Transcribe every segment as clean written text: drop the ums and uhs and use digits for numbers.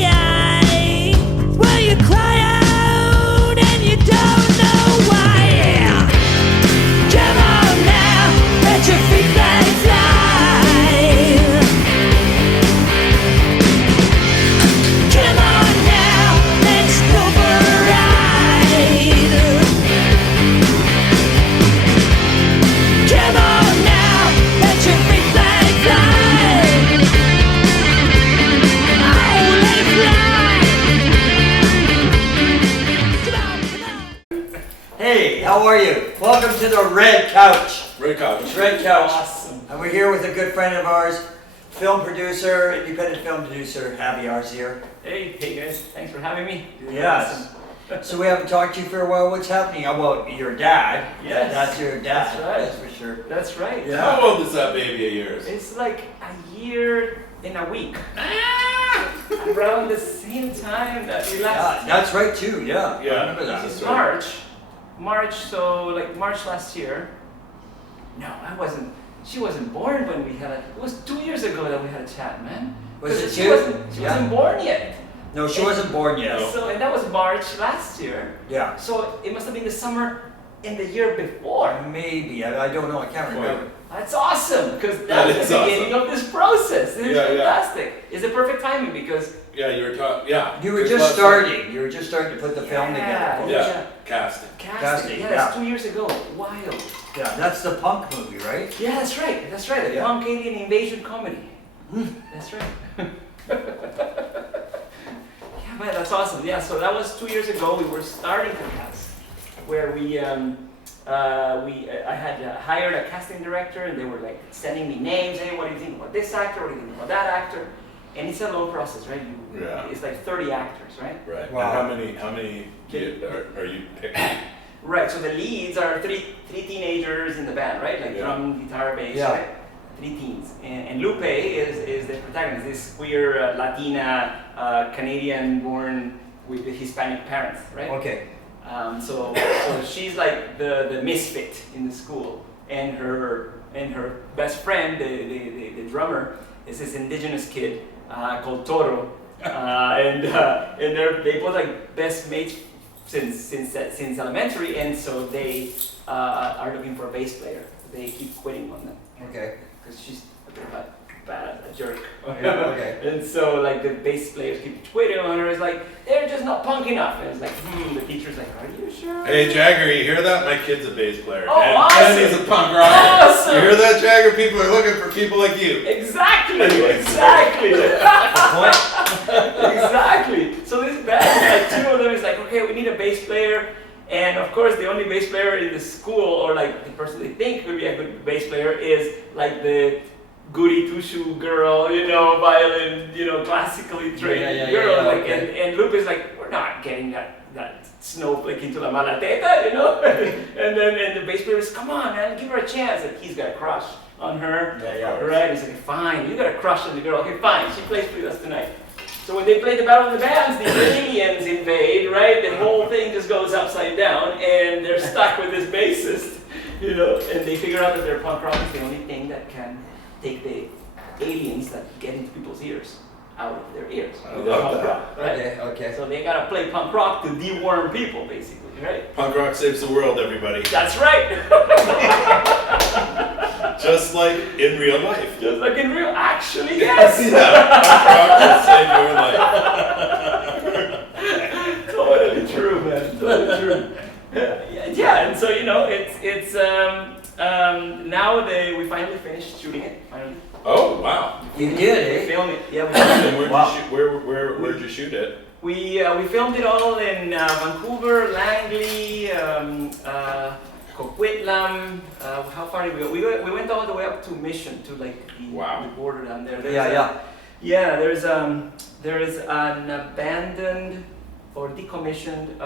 sky. Well, you cry out and you don't know why. Come on now, let your feet fly. Come on now, let's go for a ride. Come on now, let your feet fly. Oh, let it fly. Come on, come on. Hey, how are you? Welcome to the Red Couch. Red Couch. Red Couch. Awesome. And we're here with a good friend of ours, film producer, independent film producer, Javier's here. Hey guys, thanks for having me. Yes. So we haven't talked to you for a while. What's happening? Well, your dad. Yes. That's your dad. That's right. That's for sure. That's right. Yeah. How old is that baby of yours? It's like a year in a week. Around the same time that we Yeah, last. that's right too. Yeah. Yeah. I remember that. It's March. So like March last year. No, she wasn't born when we had it. It was 2 years ago that we had a chat, man. Was it she two? She Yeah. wasn't born yet. No, she wasn't born yet. No. So and that was March last year. Yeah. So it must have been the summer in the year before. Maybe. I don't know. I can't remember. That's awesome, because That that's is the beginning of this process. It's Yeah, yeah. fantastic. It's a perfect timing because Yeah, you were talking. Yeah. You were Good just luck. starting. You were just starting to put the film together. Yeah. Casting. casting, yeah. that's 2 years ago. Wild. Yeah, that's the punk movie, right? Yeah, that's right. That's right. A Yeah. punk alien invasion comedy. That's right. Yeah, man, that's awesome. Yeah, so that was 2 years ago. We were starting to cast, where I had hired a casting director, and they were like sending me names. Hey, what do you think about this actor? What do you think about that actor? And it's a long process, right? Yeah. It's like 30 actors, right? Right. Wow. And how many are you picking? Right. So the leads are three teenagers in the band, right? Like Yeah. drum, guitar, bass, Yeah. right? 3 teens. And Lupe is the protagonist. This queer Latina Canadian-born with Hispanic parents, right? Okay. So she's like the misfit in the school, and her best friend, the drummer, is this indigenous kid called Toro, and they both like best mates since elementary, and so they are looking for a bass player. They keep quitting on them Okay. because she's a bit of a jerk. Okay. And so like the bass players keep quitting on her. It's like they're just not punk enough. And it's like the teacher's like, are you sure? Hey Jagger, you hear that? My kid's a bass player. Oh, and, awesome. and he's a punk rocker. Awesome. You hear that, Jagger? People are looking for people like you. Exactly. Anyways. Exactly. Point. Exactly. So this band, like 2 of them is like, okay, we need a bass player. And of course, the only bass player in the school, or like the person they think would be a good bass player, is like the goody two-shoe girl, violin, classically trained girl. Like, okay. and Lupe is like, we're not getting that snowflake into la malateta, and then the bass player is, come on, man, give her a chance. And he's got a crush on her, Yeah. right? He's like, fine, you got a crush on the girl. Okay, fine, she plays with us tonight. So when they play the Battle of the Bands, the aliens invade, right? The whole thing just goes upside down, and they're stuck with this bassist, and they figure out that their punk rock is the only thing that can take the aliens that get into people's ears out of their ears. I with their love punk that. rock, right? Okay. So they gotta play punk rock to deworm people, basically, right? Punk rock saves the world, everybody. That's right. Just like in real life. Just like in real, actually, yes. Yeah. Punk rock will save your life. Totally true, man. Totally true. Yeah, and so it's now we finally finished shooting it. Finally, Oh wow. You did, we eh? filmed it. Yeah, we And filmed it. where'd Wow. you shoot? Where'd you shoot it? We filmed it all in Vancouver, Langley, Coquitlam. How far did we go? We went all the way up to Mission, to like Wow. the border down there. Yeah. There is an abandoned or decommissioned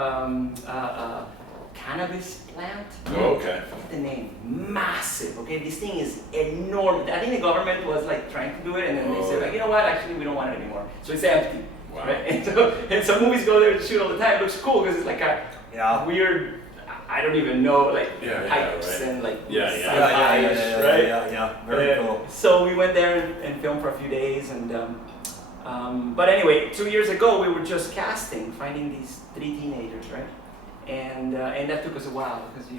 cannabis plant. Oh, okay. What's the name? Massive. Okay, this thing is enormous. I think the government was like trying to do it, and then they said like, you know what? Actually, we don't want it anymore. So it's empty. Wow. Right? And so movies go there to shoot all the time. It looks cool because it's like a weird. I don't even know, like pipes right. and like Yeah. Very cool. So we went there and filmed for a few days, and But anyway, 2 years ago we were just casting, finding these 3 teenagers, right? And that took us a while because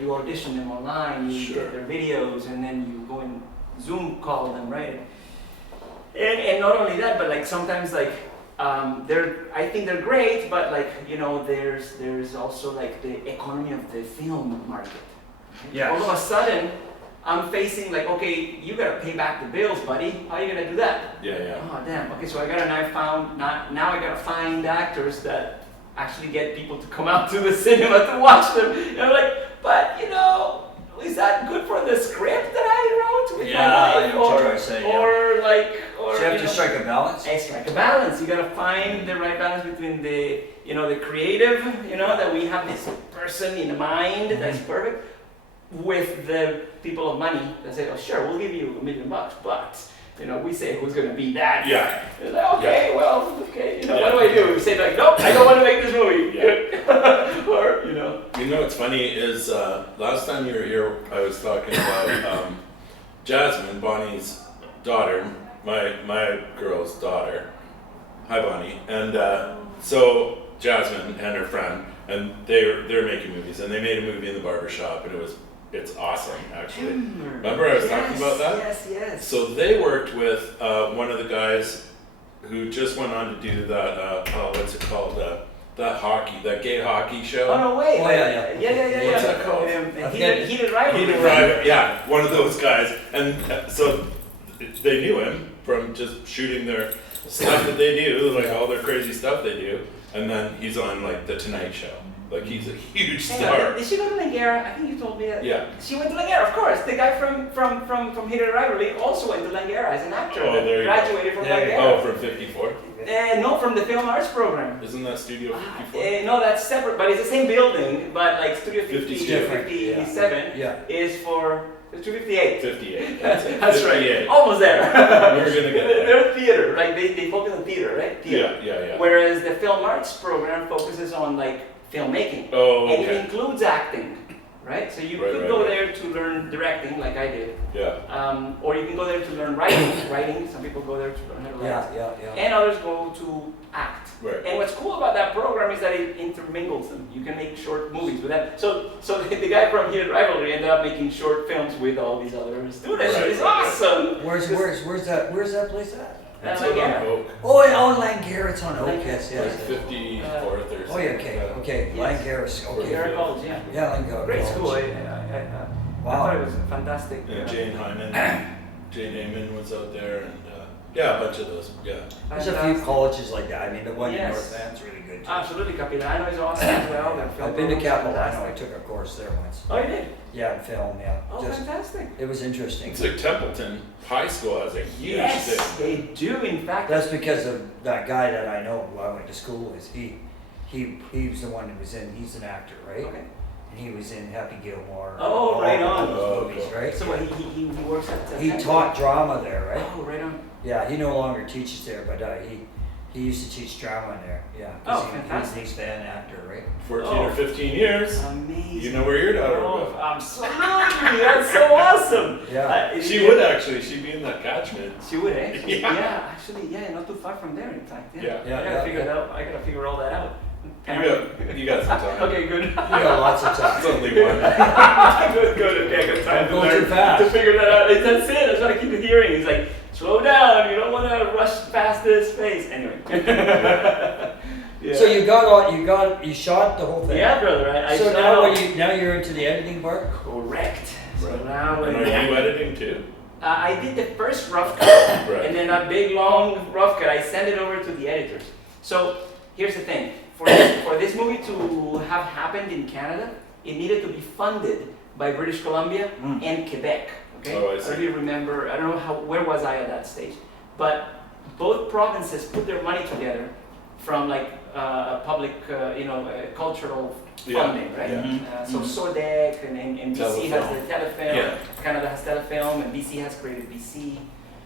you audition them online, you Sure. get their videos, and then you go and Zoom call them, right? And not only that, but like sometimes like I think they're great, but like there's also like the economy of the film market. Yes. All of a sudden, I'm facing like, okay, you gotta pay back the bills, buddy. How are you gonna do that? Yeah. Oh damn. Okay, so I gotta find actors that actually get people to come out to the cinema to watch them. And I'm like, but is that good for the script that I wrote with Yeah, my I wife? know what you're saying, yeah. Or So you have to strike a balance. strike a balance. You gotta find the right balance between the creative, that we have this person in mind that's perfect, with the people of money that say, oh sure, we'll give you $1 million, but we say who's gonna be that guy. Yeah. It's like, okay, Yeah. what do I do? We say like, nope, I don't want to make this movie. Yeah. Or What's funny is last time you were here, I was talking about Jasmine, Bonnie's daughter, my girl's daughter. Hi, Bonnie. And so Jasmine and her friend, and they're making movies, and they made a movie in the barbershop, and it's awesome actually. Remember I was talking about that? Yes. So they worked with one of the guys who just went on to do that. What's it called? That gay hockey show. Oh no way. Oh, yeah. Yeah. What's that called? Heated Rivalry. Heated Rivalry, yeah, one of those guys. And so they knew him from just shooting their stuff that they do, like all their crazy stuff they do. And then he's on like the Tonight Show. Like he's a huge star. Did she go to Langara? I think you told me that. Yeah. She went to Langara, of course. The guy from Heated Rivalry also went to Langara as an actor. Oh, there you go. Graduated from There you Langara. Oh, from 54? No, from the Film Arts program. Isn't that Studio 54? No, that's separate, but it's the same building. But like Studio 50, 57. 57 Yeah. is for 258. 58. That's it. That's 58. right. Almost there. We're gonna get there. They're theater, like they focus on theater, right? Theater. Yeah. Whereas the Film Arts program focuses on like filmmaking. Oh, And it okay. includes acting, right? So you Right, could right, go right. there to learn directing, like I did. Yeah. Or you can go there to learn writing. Some people go there to learn how to write. Yeah. And others go to act. Right. And what's cool about that program is that it intermingles them. You can make short movies with them. So the guy from Heated Rivalry ended up making short films with all these other students. Right, It's right, awesome. Where's that place at? It's Langara. on Oak. Oh, Langara, it's on Oak. Yes. Like 54th or something. Oh, yeah, okay. Yes. Langara's okay. Langara College, yeah. Yeah, Langara. Great College. school. I Wow. thought it was fantastic. Yeah, Jane Hyman, Jane Amon was out there, and yeah, a bunch of those. Yeah. There's a few Fantastic. colleges like that. I mean, the one in Yes. North Van's really good too. Absolutely, Capilano is awesome as well. Their film I've been to program's Capilano. I fantastic. took a course there once. Oh, you did? Yeah, in film. Yeah. Oh, Just fantastic. it was interesting. It's like Templeton High School has a huge Yes, thing. they do. In fact, That's because of that guy that I know who I went to school with. He was the one who was in. He's an actor, right? okay. And he was in Happy Gilmore. Oh, all right of on. those Oh, movies, cool. right? So what, he works at. He taught drama there, right? Oh, right on. Yeah, he no longer teaches there, but he used to teach drama in there. Yeah. 'cause Oh, he- fantastic. He's an actor, right? 14 Oh. or 15 years. Amazing. You know where your daughter Oh, would go. absolutely. That's so awesome. Yeah. She would actually. She'd be in that catchment. She would, eh? Yeah. Actually, not too far from there, in fact. Yeah. Yeah, I gotta yeah, figure yeah. it out. I gotta figure all that out. You got some time. Okay, good. You got lots of It's time. only one. good. Okay, I got time Don't to go too learn fast. to figure that out. That's it. That's what I keep hearing. It's like, slow down. You don't want to rush past this phase. Anyway. Yeah. So you shot the whole thing. Yeah, brother. I So shot now you're into the editing part. correct. So Right. now And we're are you editing too? I did the first rough cut, Right. and then that big long rough cut, I sent it over to the editors. So here's the thing: for this movie to have happened in Canada, it needed to be funded by British Columbia and Quebec. Okay. Oh, I don't see. know if you remember. I don't know where was I at that stage, but both provinces put their money together from like public, cultural Yeah. funding, right? Yeah. So SODEC and BC has the telefilm, Yeah. Canada has telefilm, and BC has created BC.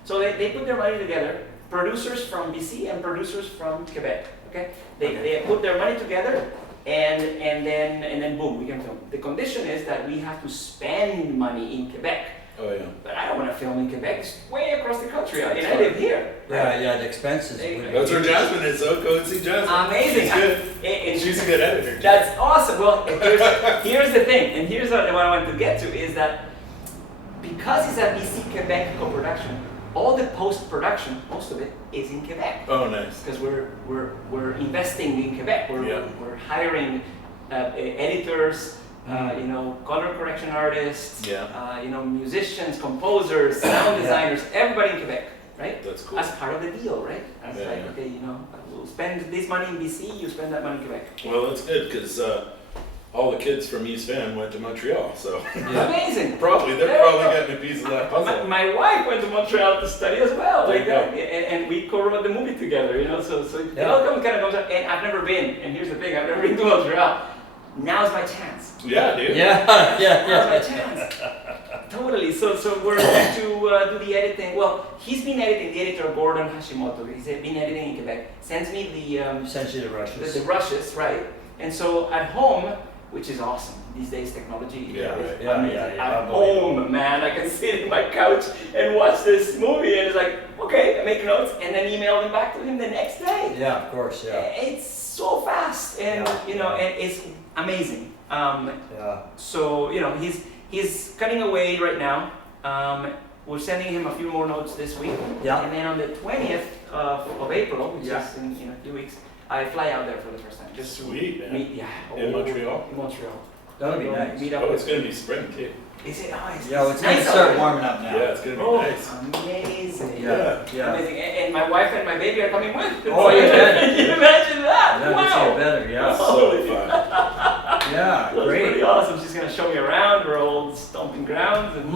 So they put their money together, producers from BC and producers from Quebec. Okay, they put their money together, and then boom, we can film. The condition is that we have to spend money in Quebec Oh yeah. But I don't want to film in Quebec. It's way across the country. I mean, I live here. Yeah, the expenses. That's where Jasmine is. So go and see Jasmine. Amazing. She's good. She's a good editor. That's awesome. Well, here's the thing, and here's what I want to get to is that because it's a BC Quebec co-production, all the post-production, most of it, is in Quebec. Oh, nice. Because we're investing in Quebec. We're hiring editors, color correction artists, musicians, composers, sound designers, everybody in Quebec, right? That's cool. As part of the deal, right? As okay, we'll spend this money in BC, you spend that money in Quebec. Well, that's good because all the kids from East Van went to Montreal, so Amazing. they're probably getting a piece of that puzzle. My wife went to Montreal to study as well, There you go. and we co-wrote the movie together, so it all comes and I've never been, and here's the thing, I've never been to Montreal. Now's my chance. Yeah, dude. Now's my chance. Totally. So we're going to do the editing. Well, he's been editing. The editor Gordon Hashimoto. He's been editing in Quebec. Sends me the essentially the rushes. The rushes, right? And so at home, which is awesome these days, technology. Yeah, is right. amazing. Yeah. At home, man, I can sit in my couch and watch this movie, and it's like, okay, I make notes, and then email them back to him the next day. Yeah, of course. Yeah. It's so fast, and and it's amazing. So he's cutting away right now. We're sending him a few more notes this week. Yeah. And then on the 20th of April, which is in a few weeks, I fly out there for the first time. Just Sweet, man. meet, In Montreal? In Montreal. That'll be nice. Meet up Oh, it's gonna be spring too. Is it? Oh, It's nice gonna out start there. warming up now. Yeah, it's gonna be nice. Amazing. Yeah. Amazing. And my wife and my baby are coming with. Oh, you bet. Can you imagine that? That wow. makes it better. Yeah. So fun. Yeah. That's Great. pretty awesome. She's gonna show me around her old stomping grounds, and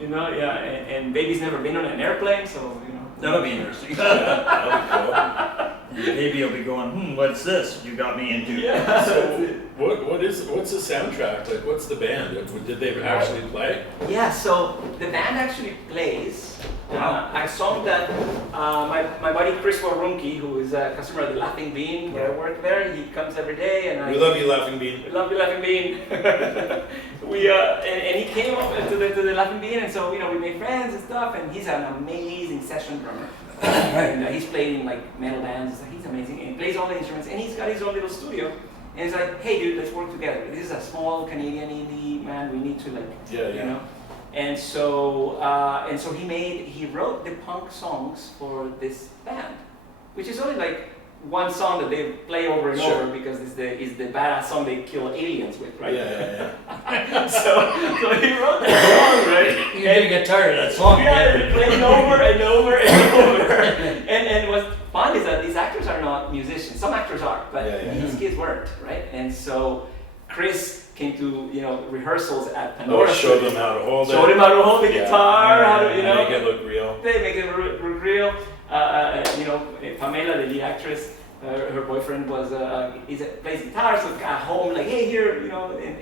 and baby's never been on an airplane, so That'll be interesting. That'll The baby will be going, what's this you got me into? Yeah. So, what's the soundtrack? Like, what's the band? Did they actually play? Yeah, so the band actually plays. I saw that my buddy Chris Warunki, who is a customer at the Laughing Bean, where I work there, he comes every day, and We love you, Laughing Bean. We love you, Laughing Bean. And he came up to the Laughing Bean, and so we made friends and stuff. And he's an amazing session drummer. And he's played in like metal bands. So he's amazing, and he plays all the instruments. And he's got his own little studio. And he's like, hey, dude, let's work together. This is a small Canadian indie man. We need to you know. And so he wrote the punk songs for this band, which is only like one song that they play over and over because it's the badass song they kill aliens with, right? Yeah. so he wrote that song, right? You're gonna get tired of that song. Yeah, playing over and over and over. And what's fun is that these actors are not musicians. Some actors are, but these kids weren't, right? And so Chris came to rehearsals at Pandora. Showed them how to hold it. Showed him how to hold the guitar, how to make it look real. They make it look real. Pamela, the lead actress, her boyfriend plays guitar, so at home like, hey, here,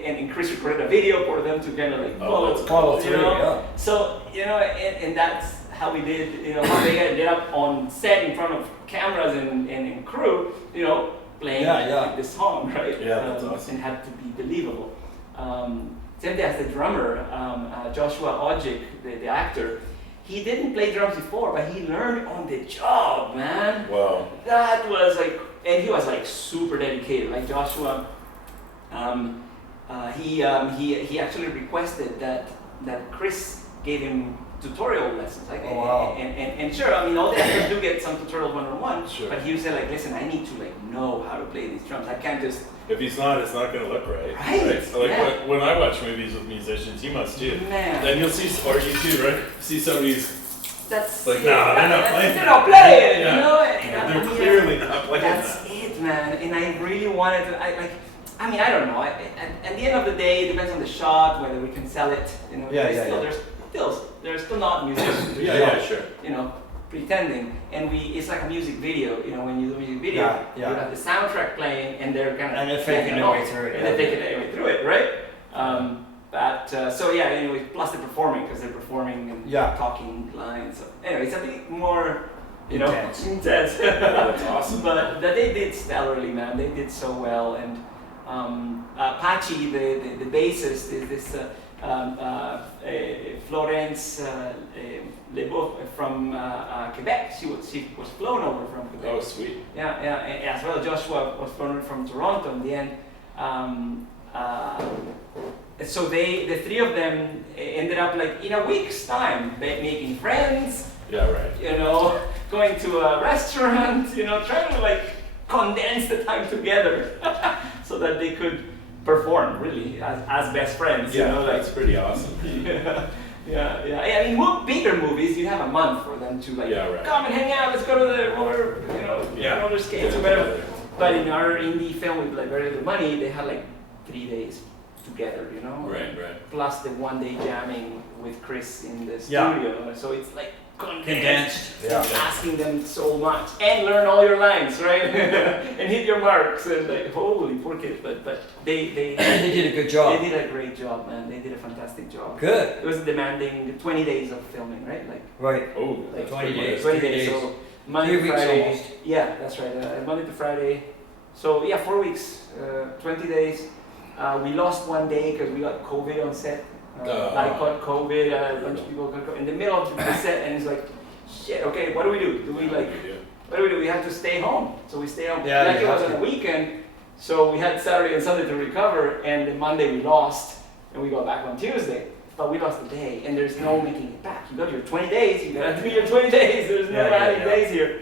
and Chris recorded a video for them to kind of like follow through. Yeah. So and that's how we did. How they ended up on set in front of cameras and crew. Playing this song, right? Yeah, that's awesome. And had to be believable. Same thing as the drummer, Joshua Ojic, the actor. He didn't play drums before, but he learned on the job, man. Wow. That was and he was super dedicated. Like Joshua, he actually requested that Chris gave him tutorial lessons. Oh, wow. And sure, all the actors do get some tutorial one-on-one, Sure. but he would say listen, I need to know how to play these drums. I can't just. If he's not, it's not going to look right. Right. So when I watch movies with musicians, you must too. Man. Then you'll see, or you too, right? See somebody's That's like, it. nah, they're not playing. They're not playing. Yeah. They're clearly not playing. That's it, man. And I really wanted to. I don't know. At the end of the day, it depends on the shot, whether we can sell it. There's still not musicians. Sure. Pretending, and it's like a music video. When you do a music video, you have the soundtrack playing, and they're kind of they're faking their way through it. And they're faking their way through it, right? Anyway, plus they're performing because they're performing and talking lines. So anyway, it's a bit more, intense. That's awesome. But they did stellarly, man. They did so well, and Pachi, the bassist, is this Florence Leboeuf from Quebec. She was flown over from Quebec. Oh, sweet. Yeah, and as well, Joshua was flown over from Toronto in the end. So the three of them ended up like in a week's time making friends. Yeah, right. You know, going to a restaurant. You know, trying to like condense the time together so that they could perform really as best friends. Yeah, you know, like that's pretty awesome. yeah. I mean, bigger movies, you have a month for them to like come and hang out. Let's go to the roller, roller skates or whatever. But in our indie film with like very little money, they had like 3 days together, you know. Right. Plus the 1 day jamming with Chris in the studio. So it's like condensed. Asking them so much and learn all your lines, right? And hit your marks and like holy poor kids. But they They did a good job. They did a great job, man. They did a fantastic job. Good. It was demanding 20 days of filming, right? Like Right. Oh, like 20 days. 20 3 days. days. So Monday 3 to weeks Friday. almost. Yeah, that's right. Monday to Friday. So yeah, 4 weeks, 20 days. We lost 1 day because we got COVID on set. I caught COVID. A bunch of people got COVID in the middle of the set, and it's like, shit. Okay, what do we do? What do we do? We have to stay home. So we stay home. Yeah, like you it was have on to. a weekend, so we had Saturday and Sunday to recover, and the Monday we lost, and we got back on Tuesday. But we lost a day, and there's no making it back. You got your 20 days. You gotta do your 20 days. There's no adding days here,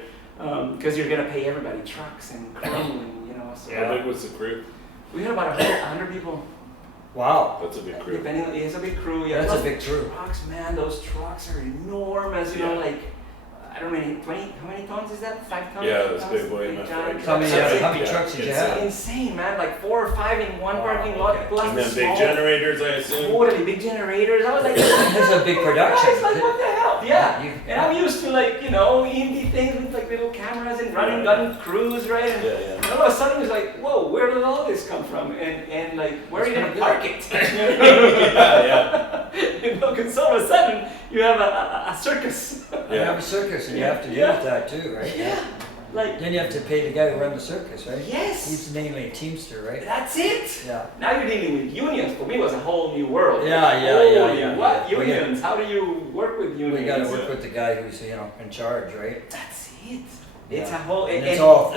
because you're gonna pay everybody trucks and crew, and you know. So How big was the crew? we had about 100 people. Wow. That's a big crew. Depending, it's a big crew. Yeah, That's plus a big crew. Trucks, man. Those trucks are enormous. You know, Yeah. like I don't know, 20. How many tons is that? 5 tons? Yeah, 8 that's tons? big boy enough, giant right? How many, trucks. how many trucks did you it's have? Insane, man. Like 4 or 5 in one Wow, parking lot, okay. plus And the then small. big generators, I assume. Totally big generators. I was like, That's a big production. guys, like what the hell? Yeah. You- And I'm used to like indie things with like little cameras and running gun crews, right? And Yeah. all of a sudden it's like, whoa, where did all this come from? And like, where are you gonna That's park it? Yeah. Because all of a sudden you have a circus. You have a circus and you have to deal Yeah. with that too, right? Yeah. Like, Then you have to pay the guy who runs the circus, right? yes. He's mainly a teamster, right? That's it. Yeah. Now you're dealing with unions. For me, it was a whole new world. Yeah. What We got- unions? How do you work with unions? We gotta work with the guy who's, in charge, right? That's it. It's Yeah. a whole. And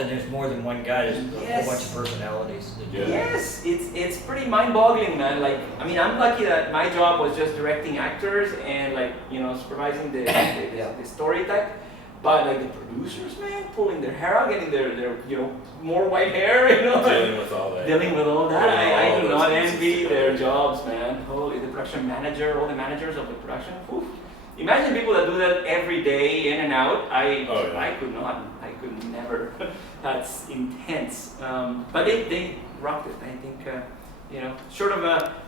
there's more than one guy, there's a whole Yes. bunch of personalities. Yeah. Yes, it's pretty mind-boggling, man. Like, I mean, I'm lucky that my job was just directing actors and like, supervising the story type. But like the producers, man, pulling their hair out, getting their more white hair, Dealing with all that. dealing with all that. Yeah, I all do those not pieces envy together. their jobs, man. Holy, the production manager, all the managers of the production. Whew. Imagine people that do that every day, in and out. I could not. I could never. That's intense. But they rocked it. I think. Short of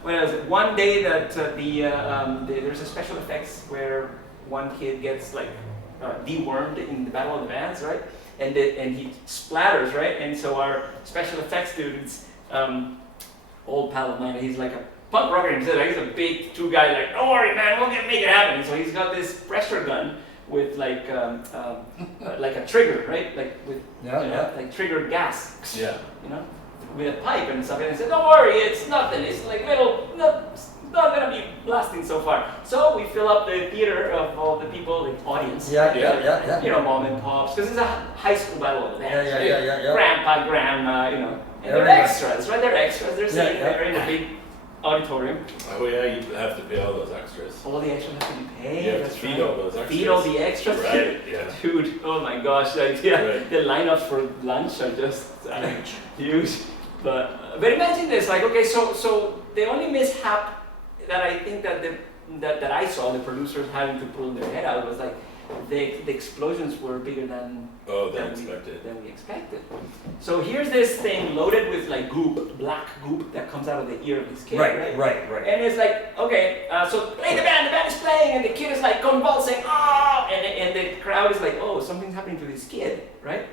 when was it? One day that there's a special effects where one kid gets like dewormed in the Battle of the Bands, right? And he splatters, right? And so our special effects students, old pal of mine, he's like a punk rocker himself. He's a big two guy, like, don't worry, man, we'll make it happen. So he's got this pressure gun with like a trigger, right? Like with like triggered gas. Yeah. With a pipe and stuff. And he said, don't worry, it's nothing. It's like not gonna be blasting so far. So we fill up the theater of all the people, the audience. Yeah. Mom and pops, because it's a high school battle of the bands. Yeah. Grandpa, grandma, and they're Everybody. extras, right? They're extras. They're sitting there in a big auditorium. Oh yeah, you have to pay all those extras. All the extras have to be paid. You have to That's feed right. all those extras. Feed all the extras. Right, yeah. Dude, oh my gosh, like Right. the lineups for lunch are just huge. But imagine this, like, okay, so the only mishap that I think that I saw the producers having to pull their head out was like the explosions were bigger than we expected. So here's this thing loaded with like goop, black goop that comes out of the ear of this kid, Right. And it's like, okay, so play the band is playing, and the kid is like convulsing, and the crowd is like, oh, something's happening to this kid, right?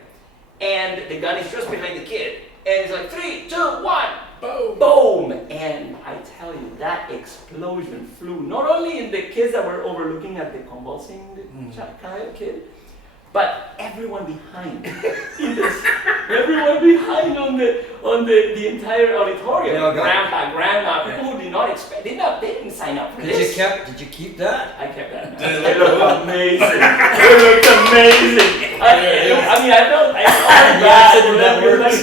And the gun is just behind the kid, and it's like 3, 2, 1, Boom! boom! And I tell you, that explosion flew not only in the kids that were overlooking at the convulsing kid, but everyone behind. Everyone behind on the entire auditorium. Yeah, okay. Grandpa, grandma, people who did not expect. They didn't sign up for Did this. you keep that? I kept that. Did it It look looked cool? amazing. It looked amazing. I Yes, felt that bad. works.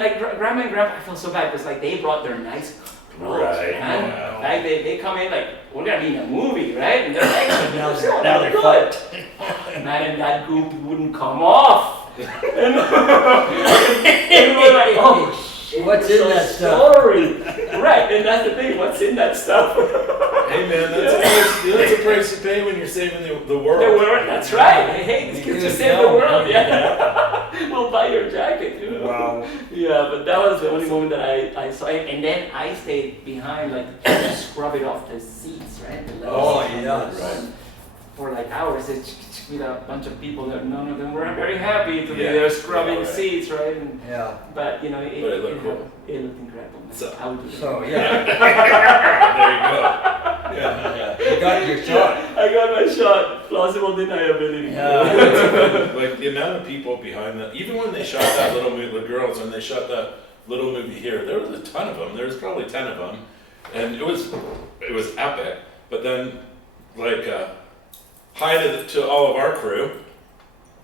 Like grandma and grandpa, I felt so bad because like they brought their nice clothes, Right. man. Yeah. Like they come in like we're gonna be in a movie, right? And they're like, Now so they're good. Man, and that goop wouldn't come off. And we're like, oh shit. What's in so that stuff? story. Right, and that's the thing. What's in that stuff? Hey man, that's a price you pay when you're saving the world. The world, that's right. Hey, it's good to Good save the film. world. Yeah. We'll buy your jacket, you know. Wow. Yeah, but that was the only moment that I saw it. And then I stayed behind, like, to scrub it off the seats, right? The leather Oh, seats. yes. Right. For like hours, with a bunch of people that none of them were very happy to be Yeah. there scrubbing Yeah, right. seats, right? And, Yeah. but you know, But it looked cool. It looked incredible. Man. So- I would do that. So Yeah. yeah, There you go. Yeah. you got your shot. I got my shot. Plausible deniability. Yeah. Like the amount of people behind that, even when they shot that little movie, the girls, when they shot that little movie here, there was a ton of them. There was probably 10 of them, and it was epic. But then, like, hi to all of our crew.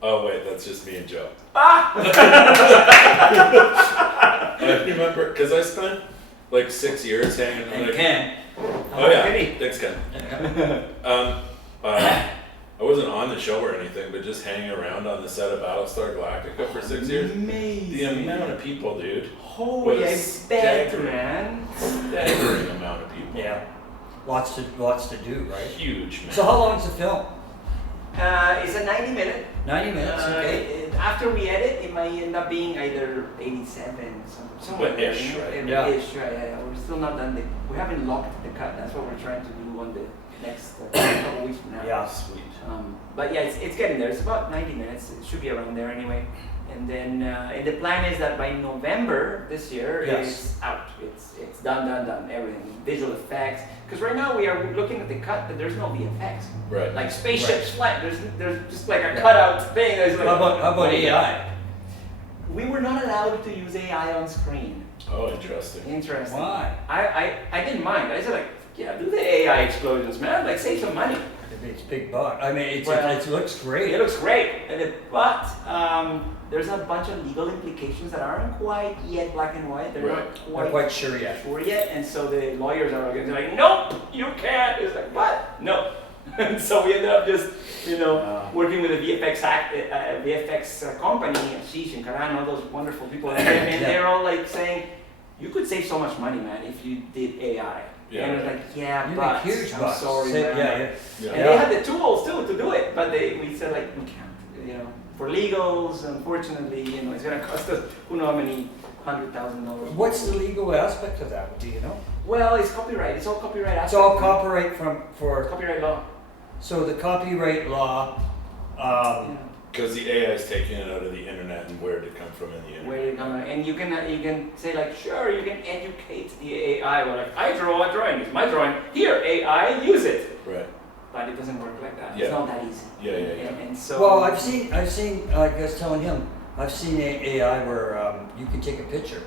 Oh wait, that's just me and Joe. I remember because I spent like 6 years hanging. And Like, Ken. oh yeah, Kenny. thanks Ken. I wasn't on the show or anything, but just hanging around on the set of Battlestar Galactica for 6 years. Amazing. The amount of people, dude. Holy, I was bet, staggering. man. Staggering amount of people. Yeah. Lots to do, right? Huge, man. So how long's the film? It's a 90-minute. 90 minutes. Okay. After we edit, it might end up being either 87, somewhere But there, ish, you know, right? Yeah. Ish, right? Yeah, we're still not done. We haven't locked the cut. That's what we're trying to do on the next couple weeks from now. Yeah. Sweet. But yeah, it's getting there. It's about 90 minutes. It should be around there anyway. And then and the plan is that by November this year, Yes. it's out. It's done. Everything, visual effects. Because right now we are looking at the cut, but there's no VFX. Right. Like spaceships flying. There's just like a Yeah. cutout thing. There's like, How about AI? We were not allowed to use AI on screen. Oh, interesting. Interesting. Why? I didn't mind. I said like, yeah, do the AI explosions, man. Like save some money. It's big buck. I mean, Well, it looks great. It looks great, but there's a bunch of legal implications that aren't quite yet black and white. They're Right. not Not quite sure yet. sure yet, and so the lawyers are like, nope, you can't. It's like, what? No. And so we ended up just, working with a VFX company, Ashish and Karan, all those wonderful people, and they're all like saying, you could save so much money, man, if you did AI. Yeah. And I was like, yeah, You but make huge I'm bucks. sorry, Say- man. yeah. Yeah. And they had the tools too to do it, but we said like we can't, for legals, unfortunately, it's gonna cost us who knows how many $100,000. What's the legal aspect of that? Do you know? Well, it's copyright. It's all copyright. It's all copyright for. copyright law. So the copyright law. Yeah. Because the AI is taking it out of the internet and where did it come from in the internet. Where you come, and you can say like, sure, you can educate the AI. Or like, I draw a drawing. It's my drawing. Here, AI, use it. Right. But it doesn't work like that. Yeah. It's not that easy. Yeah. And so. Well, I've seen. Like I was telling him, I've seen AI where you can take a picture.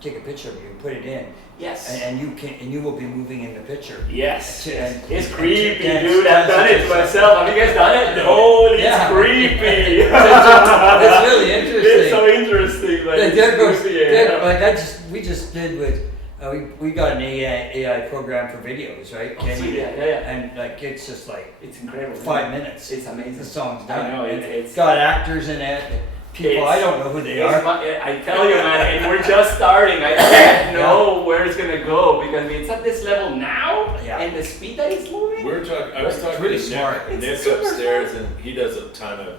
Take a picture of you and put it in, Yes. and you will be moving in the picture. Yes. And- It's creepy, and- dude. I've done it to myself. Have you guys done it? Holy, Yeah. it's creepy. It's really interesting. It's so interesting. Like, Like, it's there goes, creepy, there, yeah. like we just did with we got an AI program for videos, right? Oh, Kenny sweet, did. yeah. And like it's just like It's incredible. 5 minutes. It's amazing. The song's I done. know, And it's got actors in it. People I don't know who they are. I tell you, man, and we're just starting. I don't know where it's gonna go because it's at this level now, Yeah. and the speed that it's moving. I was talking really to smart. Nick. It's Nick's super upstairs smart. and he does a ton of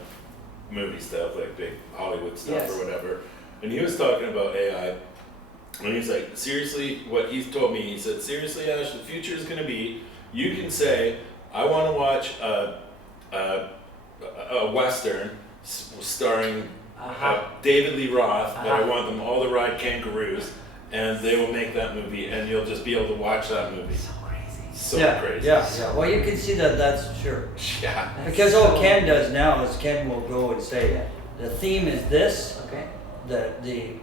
movie stuff, like big Hollywood stuff Yes. or whatever. And he was talking about AI. And he's like, seriously, what he's told me, he said, seriously, Ash, the future is going to be, you can say, I want to watch a Western starring David Lee Roth, but I want them all to ride kangaroos, and they will make that movie, and you'll just be able to watch that movie. So crazy. So yeah, crazy. Yeah. Well, you can see that's sure. Yeah. Because all Ken does now is Ken will go and say, the theme is this. Okay.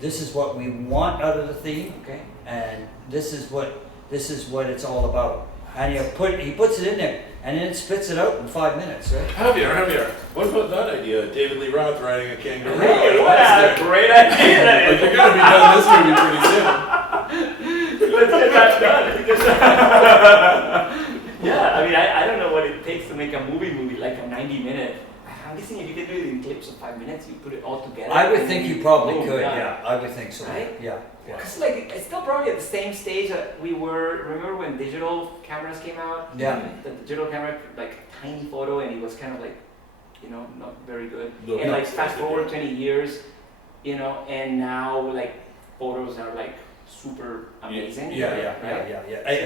This is what we want out of the theme. Okay. and this is what it's all about. And he puts it in there, and then it spits it out in 5 minutes, right? Javier, what about that idea? David Lee Roth riding a kangaroo. Hey, what a great idea that Like, is. they're gonna be done this movie pretty soon. Let's get that done. Yeah, I mean, I don't know what it takes to make a movie like a 90-minute. I'm guessing if you could do it in clips of 5 minutes, you put it all together. I would think you probably boom, could, done. yeah. I would think so. Right? Yeah. Because like it's still probably at the same stage that we were. Remember when digital cameras came out? Yeah. The digital camera, like tiny photo, and it was kind of like, not very good. No, and no, like fast it's forward 20 years, and now like photos are like super amazing. Yeah. Right?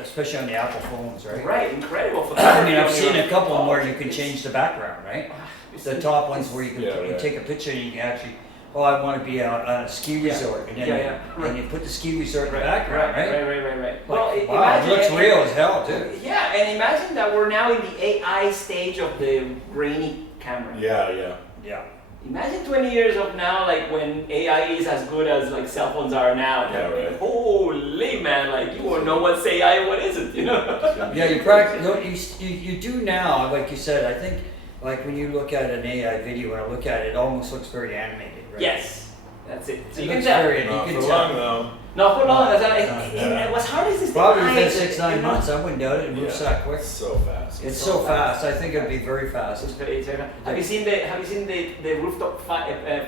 Especially on the Apple phones, right? Right, incredible I photography. mean, I've on seen your a couple of them where phone. you can change the background, right? It's- The top ones where you can Yeah, you right. take a picture and you can actually, I want to be on a ski resort, and then Right. you put the ski resort in the Right, background, right? Right. Like, wow, it looks real as hell too. Yeah, and imagine that we're now in the AI stage of the grainy camera. Yeah. Yeah. Imagine 20 years of now, like when AI is as good as like cell phones are now. Yeah, right. Holy man, like you won't know what's AI and what isn't, Yeah, you practice. You do now, like you said. I think, like when you look at an AI video, when I look at it, it almost looks very animated, right? Yes, that's it. So It you can looks tell. very. Not You for can long tell. though. Not for long. No, And what's hard is this. Probably the within eyes, 6-9 months. I wouldn't doubt it. It moves that quick. It's so fast. It's so so fast. I think it'd be very fast. It's very fast. Have you seen the rooftop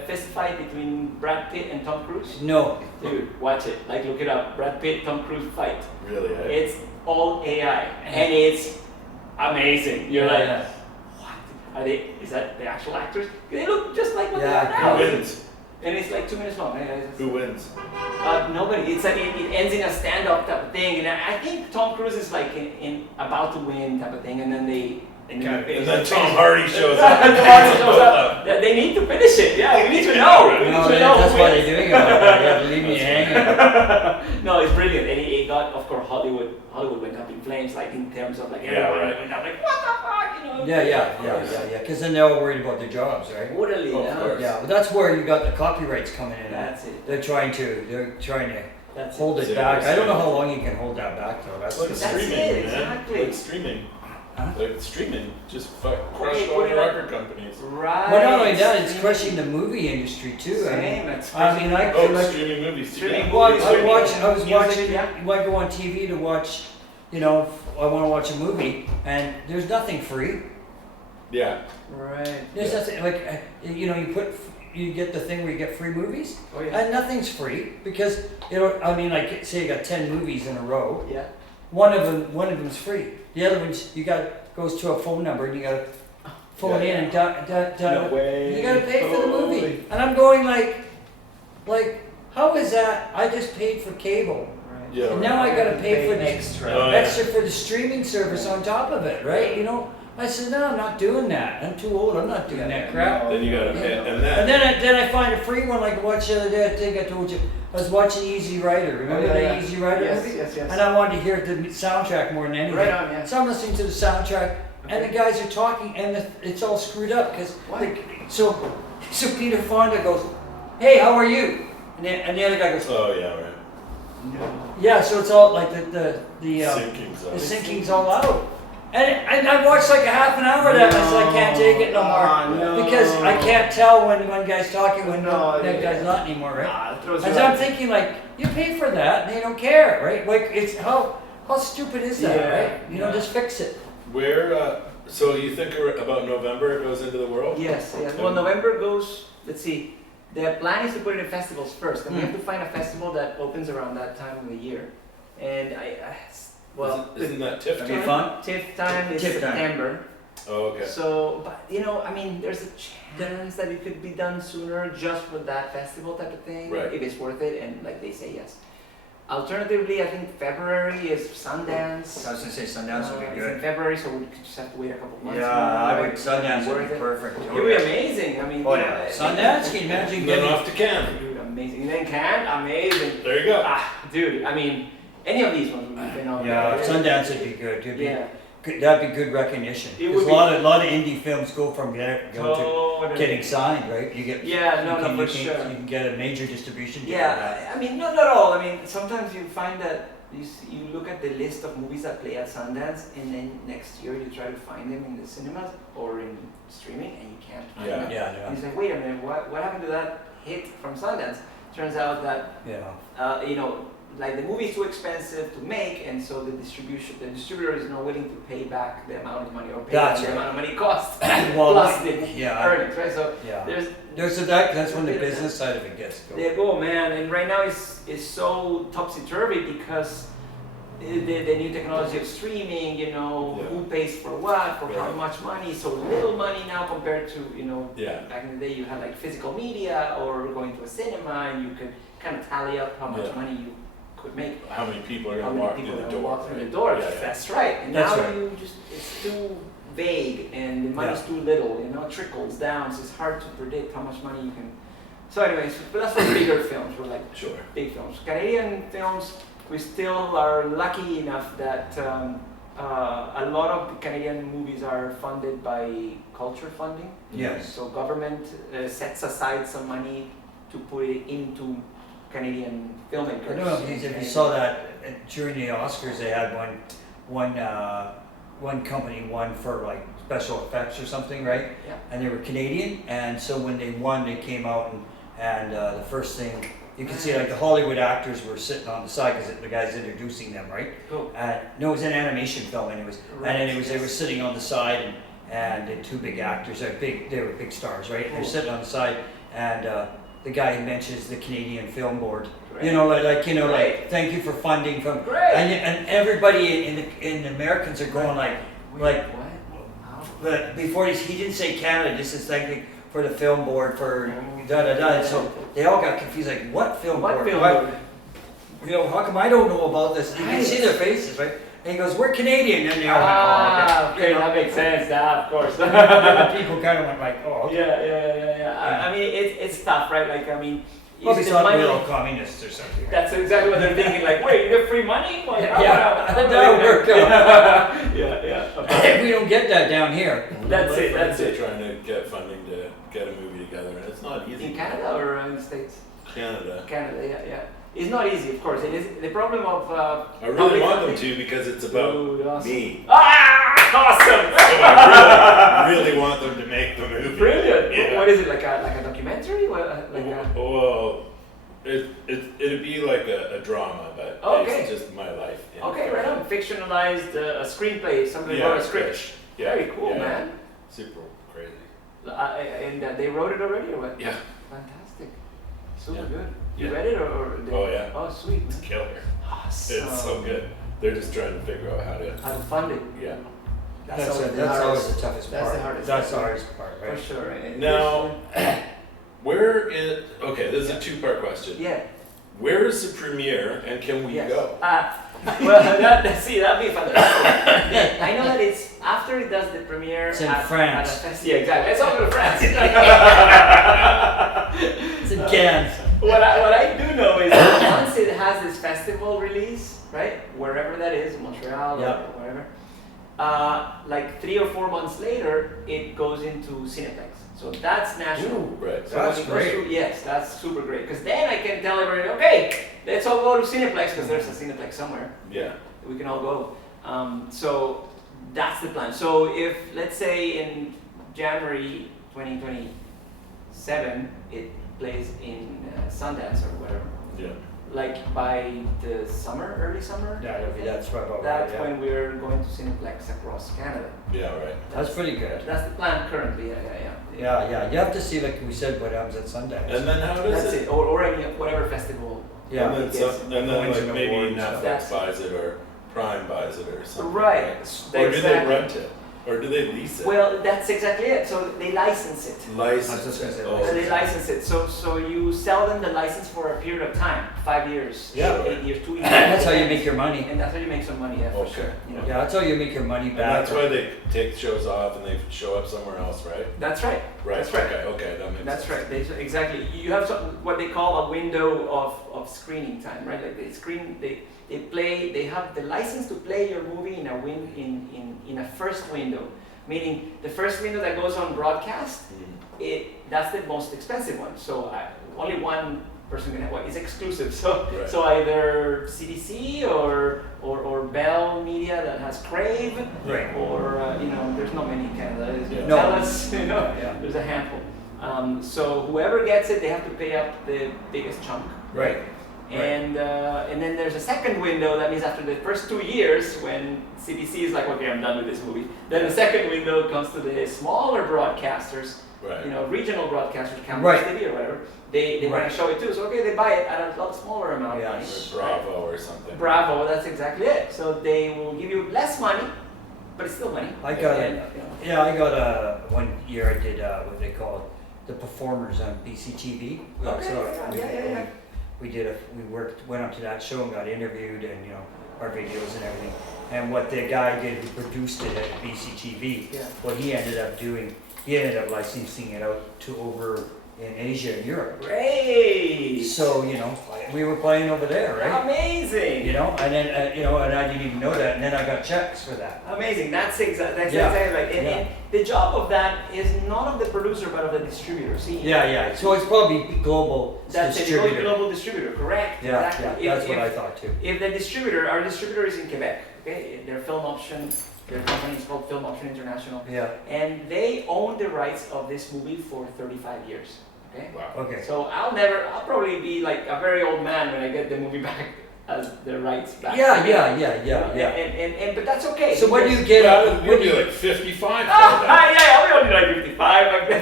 fist fight between Brad Pitt and Tom Cruise? No. Dude, watch it. Like look it up. Brad Pitt, Tom Cruise fight. Really, eh? It's all AI and it's amazing. You're like, Yeah. what? Is that the actual actors? They look just like what Yeah, they are Who now. wins? And it's like 2 minutes long. Who wins? Nobody. It's like it ends in a standoff type of thing, and I think Tom Cruise is like in about to win type of thing, and then they. And then Tom Hardy shows up. Tom Hardy shows up. They need to finish it. Yeah, we need to know. We need No, to know that's who why wins. they're doing it like that. Yeah, leave me hanging. No, it's brilliant, and it got, of course, Hollywood went up in flames, like in terms of like Yeah, everyone right. went up like what the fuck, Yeah. Because then they're all worried about their jobs, right? Totally. Of course. Yeah, but that's where you got the copyrights coming in. That's it. They're trying to That's hold it. it back. I don't know how long you can hold that back though. That's Like the That's streaming, it, man. exactly. Like streaming. Huh? Like streaming. Just crush Okay, all put the it up. record companies. Right. Well, not only that, it's crushing the movie industry too. Same. It's I mean, I Oh, like, streaming movies. Streaming Yeah. well, movies, I was music, watching. yeah. You might go on TV to watch. I want to watch a movie, and there's nothing free. Yeah. Right. There's nothing like you get the thing where you get free movies, Oh yeah. and nothing's free because like say you got 10 movies in a row. Yeah. One of them's free. The other one's goes to a phone number and you gotta phone Yeah. in and No way. you gotta pay for the movie. Holy. And I'm going like how is that? I just paid for cable. Right. Yeah. And now I gotta pay for the extra. Oh, yeah. extra for the streaming service on top of it, right? I said, no, I'm not doing that. I'm too old. I'm not doing that crap. Then you gotta pay, and And then. then I find a free one like I watched the other day. I think I told you I was watching Easy Rider. Remember the Easy Rider movie? Yes. And I wanted to hear the soundtrack more than anything. Right on, yeah. So I'm listening to the soundtrack, and the guys are talking, and it's all screwed up because Why? so Peter Fonda goes, "Hey, how are you?" And the other guy goes, Oh yeah, right. "Yeah." So it's all like the Sinking zone. the sinking's all out. And I watched like a half an hour of that, and I said, I can't take it no more. No. Because I can't tell when one guy's talking, when No, that yeah. guy's not anymore, right? Ah, it throws And you so I'm out. thinking like, you pay for that, and they don't care, right? Like, it's, how stupid is that, Yeah, right? yeah. Just fix it. Where? So you think about November it goes into the world? Yes. Well, November goes. Let's see. The plan is to put it in festivals first, and we have to find a festival that opens around that time of the year. And Isn't that TIFF That'd be time? fun. TIFF time is TIFF time. September. Oh, okay. So, but there's a chance that it could be done sooner just for that festival type of thing, Right. if it's worth it, and like they say yes. Alternatively, I think February is Sundance. I was gonna say Sundance would be It's in good. February, so we could just have to wait a couple months. Yeah, I would, Sundance would be perfect. It would be amazing. I mean, Oh yeah, Sundance, can you imagine And then getting... off to Cannes. Dude, amazing. And then Cannes, amazing. There you go. Dude, I mean, any of these ones would be phenomenal. Yeah, Sundance would be good. Yeah. that'd be good recognition. It Because would a lot of indie films go from there to Totally. getting signed, right? You get Yeah, no, you no, can, for you can, sure. you can get a major distribution deal. Yeah, I mean, not at all. I mean, sometimes you find that you look at the list of movies that play at Sundance, and then next year you try to find them in the cinemas or in streaming, and you can't find Yeah. them. Yeah, And it's like, wait a minute, what happened to that hit from Sundance? Turns out that yeah. like the movie is too expensive to make, and so the distributor is not willing to pay back the amount of money or pay back That's the right. amount of money it costs Well, plus the yeah. earnings, right? So Yeah. there's That's when the business side of it gets going. there you go, man. And right now it's so topsy-turvy because the new technology of streaming, who pays for what, for how Right. much money, so little money now compared to, Yeah. back in the day you had like physical media or going to a cinema and you could kind of tally up how much Yeah. money you could make. How many people are How going to many walk people through are the gonna door? walk through the right? door? Yeah, yeah. That's right. And That's now right. it's too vague and the money's too little, it trickles down, so it's hard to predict how much money you can. So anyways, but that's for bigger films, for like Sure. big films. Canadian films, we still are lucky enough that a lot of the Canadian movies are funded by culture funding. Yes. So government sets aside some money to put it into Canadian filmmakers. I don't know if you saw that during the Oscars. They had one company won for like special effects or something, right? Yeah. And they were Canadian, and so when they won, they came out and the first thing you can see, like the Hollywood actors were sitting on the side because the guy's introducing them, right? Cool. No, it was an animation film, and it was, Right, and then they were yes. sitting on the side, and the two big actors, they were big stars, right? And they're Cool. sitting on the side, and the guy mentions the Canadian Film Board. Great. Like Great. thank you for funding from, Great. and everybody in the Americans are going like, Wait, what? How? but before he didn't say Canada, this is thanking for the film board for da da da. And so they all got confused, like what film What board? film What- board? How come I don't know about this? You can Right. see their faces, right? And he goes, we're Canadian, and they all Ah, went, okay, that makes sense. Yeah, of course. And the people kind of went like, oh, okay. Yeah. I mean, it's tough, right? Like, I mean, Probably is the thought money- we're all communists or something. Right? That's exactly what they're thinking. Like, wait, you get free money? Well, Yeah. how That'll work out. yeah. We don't get that down here. That's My it, friends that's are it. trying to get funding to get a movie together, and it's not easy. In Canada or in the States? Canada. Canada, yeah. It's not easy, of course. It is the problem of. I really public want them funding- to because it's about Dude, awesome. me. Awesome! So I really want them to make the movie. Brilliant. Yeah. What is it, like a documentary? Well, it'd be like a drama, but Okay. it's just my life. Okay, right on. Fictionalized a screenplay, somebody Yeah, wrote a script. yeah, Very cool, yeah. man. Super crazy. And they wrote it already, or what? Yeah, Fantastic. Super Yeah. good. You Yeah. read it, or they... Oh, yeah. Oh, sweet. it's Man. killer. Awesome. It's so good. They're just trying to figure out how to. How to fund it. Yeah. That's always the always hardest. the toughest That's part. the hardest That's the part. hardest part, For right? sure. And Now, where is? Okay, this is a two-part question. Yeah. Where is the premiere, and can we Yes. go? Well, that'd be fantastic. I know that it's after it does the premiere It's in at France. At a fest. Yeah, exactly. It's over to France. It's in Cannes. What I do know is that once it has this festival release, right, wherever that is, Montreal Yeah. or wherever, like 3 or 4 months later, it goes into Cineplex. So that's national. Ooh, Right. So That's when it goes great. to- yes, that's super great. Because then I can tell everybody, okay, let's all go to Cineplex because there's a Cineplex somewhere. Yeah. We can all go. So that's the plan. So if, let's say in January 2027, it plays in Sundance or whatever, Yeah. like by the summer, early summer, That's about right. that's Yeah. when we're going to Cineplex across Canada. Yeah. Right. That's pretty good. That's the plan currently, yeah. Yeah. You have to see, like we said, what happens at Sundance. And then how does That's it? it, or any, whatever festival. Yeah. And then, Yes. and then Coins like and maybe awards and stuff. Netflix buys it or Prime buys it or something. Right. Or do they Exactly. rent it? Or do they lease it? Well, that's exactly it. So they license it. I was License just gonna it. say Oh, So they license it. So you sell them the license for a period of time. 5 years, Yeah. 8 years, 2 years. That's how you make your money. And that's how you make some money, yeah, for Okay. sure. You know. Yeah, that's how you make your money And back. that's why they take shows off and they show up somewhere else, right? That's right. Right. That's right. Okay, that makes That's sense. right. Exactly. You have what they call a window of screening time, right? Like they play. They have the license to play your movie in a first window, meaning the first window that goes on broadcast. That's the most expensive one. So only one person can have one. It's exclusive. So Right. so either CDC or Bell Media that has Crave, Right. or there's not many in Canada. Yeah. No. Telus, Yeah. there's a handful. So whoever gets it, they have to pay up the biggest chunk. Right. And then there's a second window. That means after the first 2 years, when CBC is like, okay, I'm done with this movie. Then the second window comes to the smaller broadcasters, Right. regional broadcasters, Campus Right. City or whatever. They want Right. to show it too. So okay, they buy it at a lot smaller amount. of money. Yes. Or Bravo or something. Bravo, that's exactly it. So they will give you less money, but it's still money. I got And, it. Yeah, I got one year I did what they call the performers on BCTV. Okay, So yeah. we went up to that show and got interviewed, and our videos and everything. And what the guy did who produced it at BCTV, Yeah. what he ended up doing, he ended up licensing it out to over in Asia and Europe. Great. So we were playing over there, right? Amazing. And then and I didn't even know that, and then I got checks for that. Amazing. That's exactly right. And, Yeah. and the job of that is not of the producer but of the distributor. See? Yeah. So it's probably global That's distributor. a global distributor, correct? Yeah, Exactly. yeah, that's what I thought too. If the distributor, our distributor is in Quebec, okay? Their film option, their company is called Film Option International, Yeah. and they own the rights of this movie for 35 years. Okay. Wow. Okay. So I'll probably be like a very old man when I get the movie back as the rights back. Yeah. And but that's okay. So what do you because- get Yeah, out? you'll be like 55 for Ah, that. yeah, I'll be only like 55 back then.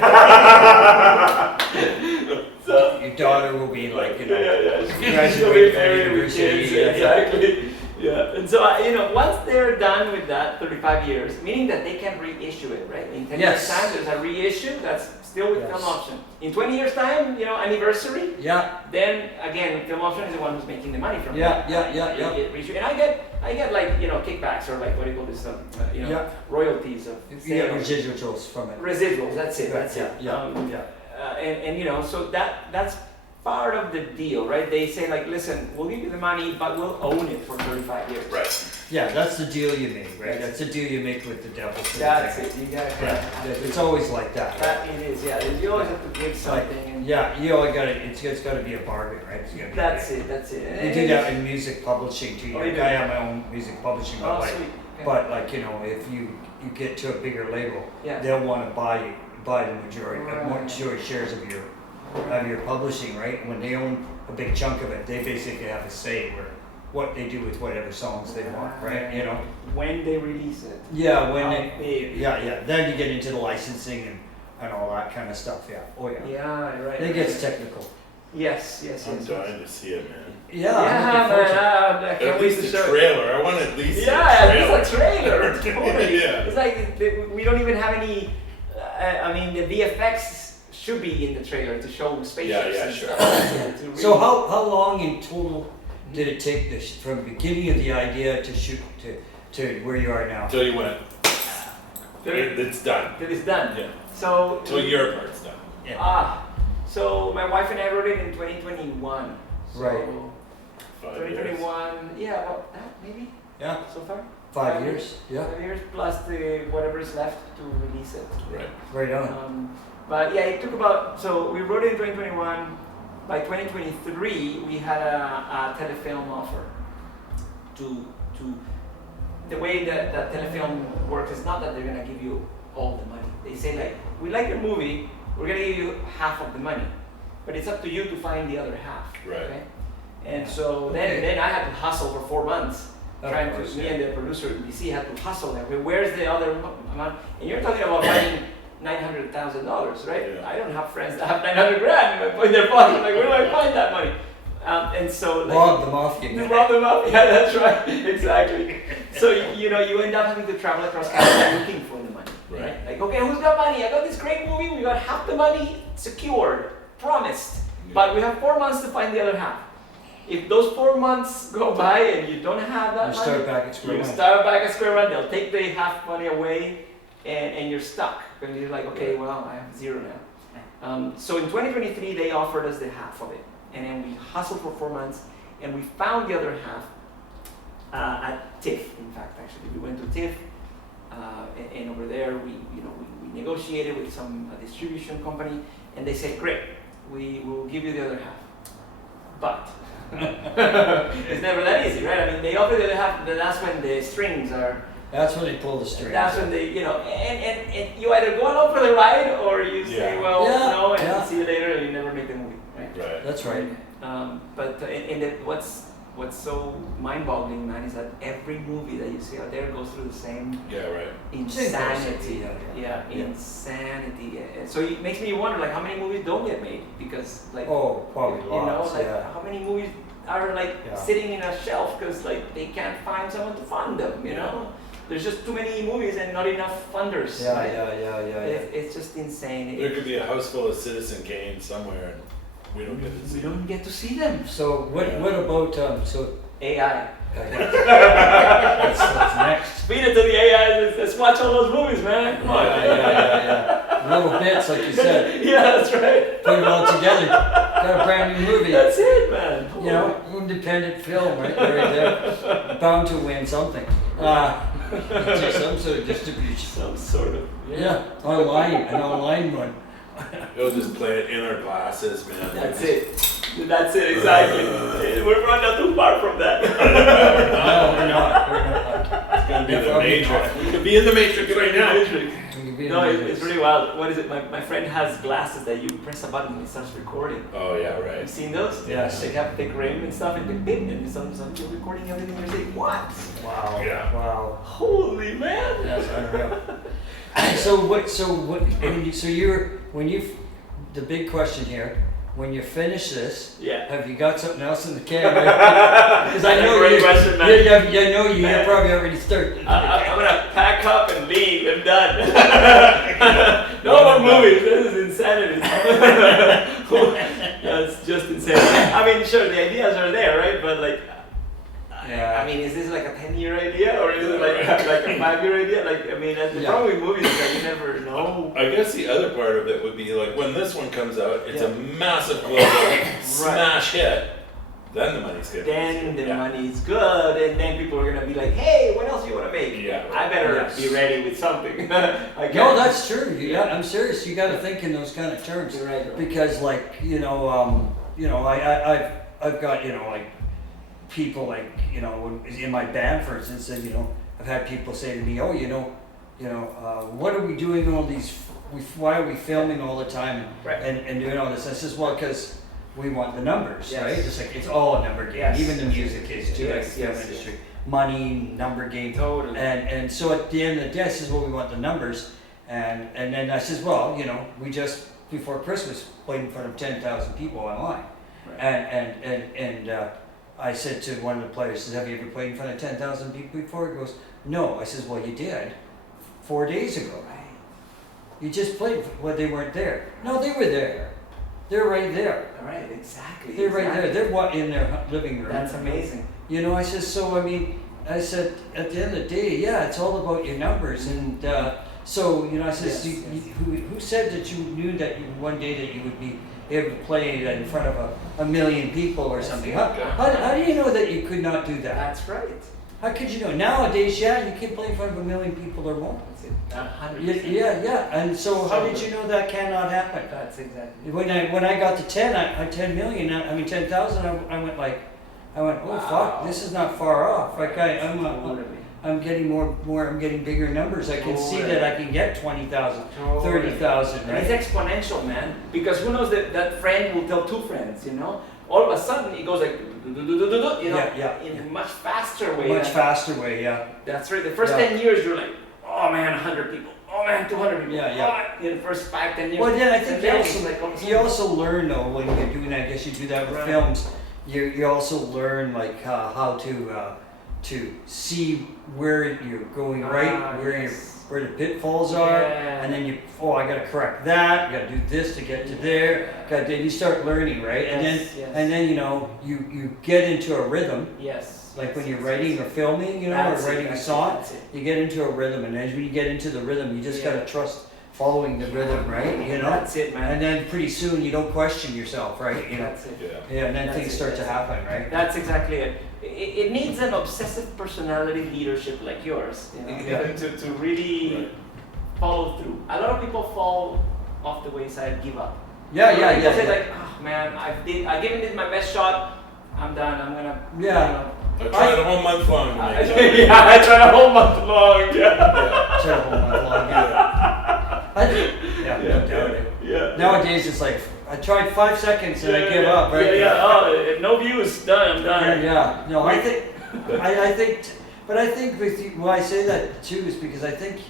So, Your daughter will be like, She'll graduated be from married with university. kids, Yeah. exactly. Yeah, and so once they're done with that 35 years, meaning that they can reissue it, right? In 10 years' Yes. time, there's a reissue that's still with Yes. Film Option. In 20 years' time, anniversary, Yeah. then again, Film Option is the one who's making the money from Yeah, that. yeah. Reissue. And I get like kickbacks, or like what do you call this? Yeah. Royalties of You get sales. residuals from it. Residuals. That's it. That's it. Yeah. And so that's part of the deal, right? They say like, listen, we'll give you the money, but we'll own it for 35 years. Right. Yeah, that's the deal you make, right? That's That's the deal you make with the devil. That's it. You got Yeah, it's always like that. That it is. Yeah. You always have to give something. And Yeah, you always got it. It's got to be a bargain, right? It's gotta be That's it. That's it. They do that in music publishing too. Oh, you do? I have my own music publishing, Oh, but sweet. Okay. if you get to a bigger label, Yeah. they'll want to buy the majority, Right. majority shares of your publishing, right? When they own a big chunk of it, they basically have a say where what they do with whatever songs they want, right? When they release it. Yeah, when How they, big. yeah. Then you get into the licensing and all that kind of stuff. Yeah. Oh yeah. Yeah. Right. It gets technical. Yes. I'm dying to see it, man. Yeah. Yeah, I'm looking forward to it. man. I can't At wait least to a show it. trailer. I want to at least see Yeah, a trailer. it's a trailer. Totally. Yeah. It's like we don't even have any. The VFX should be in the trailer to show spaceships. Yeah, and sure. stuff. To So really- how long in total did it take this from beginning of the idea to shoot to where you are now? Until you went, That it- it's done. that it's done. Yeah. So. Until your part's done. So my wife and I wrote it in 2021. So Right. 5 years. 2021. Yeah, about that maybe Yeah. so far. 5 years. Yeah. 5 years plus the whatever is left to release it. Right. Right on. But yeah, it took so we wrote it in 2021. By 2023, we had a telefilm offer. To the way that telefilm works is not that they're gonna give you all the money. They say like, we like your movie, we're gonna give you half of the money, but it's up to you to find the other half. Right. Okay? And so Okay. then I had to hustle for 4 months. Of Trying course, me yeah. and the producer at BC had to hustle there. Where's the other amount? And you're talking about finding $900,000, right? Yeah. I don't have friends that have 900 grand in their pocket. Like, where do I find that money? And so, like, Rob the mafia. you rob them up. Yeah, that's right. Exactly. So you end up having to travel across Canada looking for the money. Right. Like, okay, who's got money? I got this great movie. We got half the money secured, promised, but we have 4 months to find the other half. if those 4 months go by and you don't have that You money, start back at square you one. start back at square one. They'll take the half money away, and you're stuck. And you're like, okay, well, I have zero now. So in 2023, they offered us the half of it, and then we hustled for 4 months, and we found the other half at TIFF. In fact, actually, we went to TIFF, and over there, we negotiated with some distribution company, and they said, great, we will give you the other half, but it's never that easy, right? I mean, they offer the other half, but that's when the strings are. That's when they pull the strings. That's when they, and you either go along for the ride or you say, Yeah. well, Yeah, no, and yeah. see you later, and you never make the movie, right? Right. That's right. What's so mind-boggling, man, is that every movie that you see out there goes through the same Yeah, right. insanity. Yeah. Insanity. And so it makes me wonder, like, how many movies don't get made because, like, Oh, probably you lots. know, like, Yeah. how many movies are like Yeah. sitting in a shelf because like they can't find someone to fund them, you know? There's just too many movies and not enough funders. Yeah, right? yeah. It's just insane. There could be a house full of Citizen Kane somewhere, and we don't get to We see. don't get to see them. So what about so AI. that's next? Feed it to the AI. Let's watch all those movies, man. Come on. Yeah. Little bits, like you said. Yeah, that's right. Put it all together. Got a brand new movie. That's it, man. You know, independent film, right there. Bound to win something. Just some sort of distribution. Some sort of. Yeah, an online one. We'll just play it in our glasses, man. That's it. That's it, exactly. We're not too far from that. No, we're not. It's gonna be the Probably Matrix. not. We could be in the Matrix right now. We could be in No, the it's really wild. What is it? My friend has glasses that you press a button and it starts recording. Oh yeah, Have you right. seen those? Yes. They have thick rim and stuff, and the bing, and some you're recording everything. You're saying, what? Wow. Yeah. Wow. Holy man! That's unreal. The big question here, when you finish this, Yeah. have you got something else in the can? Because I know Great you, question, man. I know you probably already started. I'm gonna pack up and leave. I'm done. No more movies. This is insanity. That's just insane. I mean, sure, the ideas are there, right? But like, Yeah. I mean, is this like a 10-year idea or is it like a 5-year idea? Like, I mean, that's the Yeah. problem with movies is that you never know. I guess the other part of it would be like when this one comes out, it's a Yeah. massive global smash hit. Then the money's good. Then the Yeah. money's good, and then people are gonna be like, "Hey, what else do you want to make? Yeah. I better Yes. be ready with something." No, that's true. I'm serious. You got to think in those kind of terms. You're right, bro. Because, like, I've got, like, people like, in my band, for instance, and I've had people say to me, "Oh, what are we doing all these? Why are we filming all the time Right. and doing all this?" I says, "Well, because we want the numbers, Yes. right? Just like it's all a number game. Yes. Even the music is too, like Yes, the film yes, industry, money, number game." Totally. And so at the end of the day, I says, "Well, we want the numbers," and then I says, "Well, we just before Christmas played in front of 10,000 people online," Right. and I said to one of the players, I says, "Have you ever played in front of 10,000 people before?" He goes, "No." I says, "Well, you did 4 days ago. Right. You just played." Well, they weren't there. No, they were there. They're right there. All right. Exactly. They're right there. exactly. They're in their living room. That's amazing. I said, so I mean, I said, at the end of the day, yeah, it's all about your numbers. And so, I says, Yes, yes. who said that you knew that one day that you would be able to play in front of a million people or something? How do you know that you could not do that? That's right. How could you know? Nowadays, yeah, you can play in front of a million people or more. That's it. 100%. Yeah. And so how did you know that cannot happen? That's exactly. When I got to 10 million, 10,000, I went, oh Wow. fuck, this is not far off. Like Totally. I'm getting I'm getting bigger numbers. I can see that I can get 20,000, 30,000, And right? it's exponential, man. Because who knows that friend will tell two friends, All of a sudden it goes like, Yeah. in a much faster way. Much faster way, yeah. That's right. The first Yeah. 10 years, you're like, oh man, 100 people. Oh man, 200 people. Yeah. Oh, in the first 5, 10 years. Well, then I think And you then also, it's like, all of a you sudden- also learn though when you're doing that. I guess you do that with Right. films. You also learn like how to see where you're going right, where the pitfalls are, Yeah. and then I got to correct that. You got to do this to get to there, Then you start learning, right? Yes, And then you know you get into a rhythm. Yes. Like when you're writing or filming, you know, That's or it, writing a that's song, it, that's it. you get into a rhythm, and as when you get into the rhythm, you just gotta trust following the rhythm, right? You know, That's it, man. and then pretty soon you don't question yourself, right? You know, That's it. Yeah. yeah, and then That's things it, start to that's it. happen, right? That's exactly it. It needs an obsessive personality leadership like yours, you know, Yeah. to really Right. follow through. A lot of people fall off the wayside, give up. Yeah, You know, yeah, people yeah. say yeah. like, oh man, I given it my best shot. I'm done. I'm gonna. Yeah. I tried a whole month long to You know. make that. Yeah, I tried a whole month long. Yeah. Yeah. Terrible, yeah. I think, yeah, no doubt it. Yeah. Nowadays it's like I tried 5 seconds and I give yeah. up, right? Yeah, yeah. Oh, no views. Done. I'm done. Yeah. No, I think, I think, but I think with you, why I say that too is because I think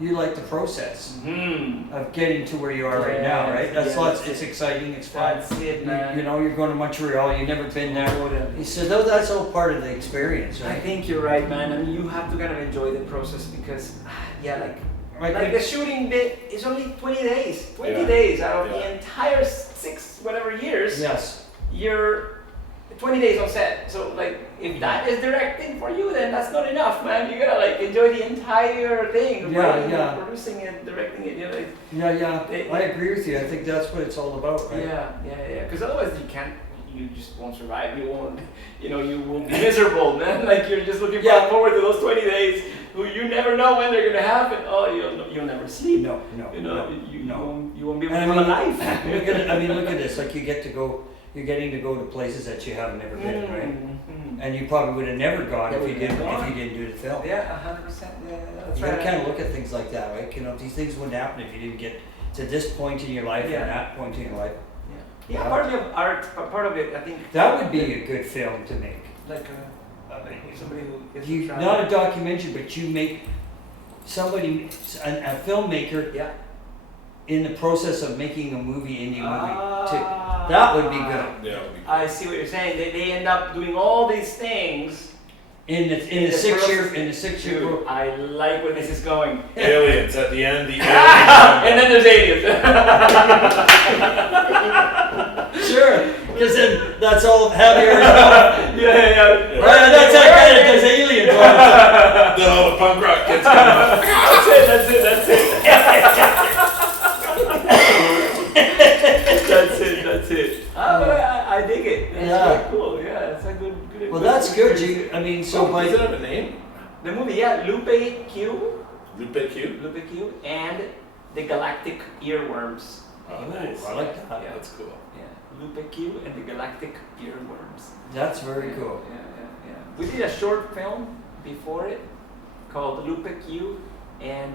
you like the process Hmm. of getting to where you are right now, right? That's Yeah, lots. that's It's it. exciting. It's fun. That's it, man. You know, you're going to Montreal. You've never been there. Totally. So that's all part of the experience, I right? think you're right, man. I mean, you have to kind of enjoy the process because, yeah, like the shooting bit is only 20 days. 20 Yeah. days out of Yeah. the entire 6 whatever years. Yes. You're 20 days on set. So like, if that is directing for you, then that's not enough, man. You gotta like enjoy the entire thing. Yeah, writing yeah. it, producing it, directing it. You know, like, Yeah, yeah. I agree with you. I think that's what it's all about, right? yeah. Because otherwise you can't. You just won't survive. You won't. You know, you will be miserable, man. Like you're just looking Yeah. forward to those 20 days. Who you never know when they're gonna happen. Oh, you'll never sleep. No, no, You know, no, you no. won't be able to And come alive. look at it. I mean, look at this. Like you get to go. You're getting to go to places that you have never been, right? Mhm. And you probably would have never gone Never if you didn't been gone. do the film. Yeah, 100%. Yeah, that's You right. gotta kind of look at things like that, right? You know, these things wouldn't happen if you didn't get to this point in your life Yeah. and that point in your life. Yeah, part of art, part of it, I think. That would be a good film to make. Like somebody who is You, traveling. not a documentary, but you make somebody, a filmmaker, Yeah. in the process of making a movie, indie movie, too. That would be good. Yeah, it would be I see what you're saying. They end up doing all these things. In the the 6 year process- in the 6 year Dude, I like where this is going. aliens at the end. The aliens. And then there's aliens. Sure, because then that's all Javier. yeah. Right, that's that guy that does aliens all the time. Then all the punk rock kids come out. That's it. That's it. But I dig it. That's Yeah. really cool. Yeah, it's a good. Well, that's good. I mean, so So, by does it have a name? The movie, yeah, Lupe Q, Lupe Q? and the Galactic Earworms. Oh, Ooh, nice. I like that. Yeah. That's cool. Yeah, Lupe Q and the Galactic Earworms. That's very cool. Yeah. We did a short film before it called Lupe Q and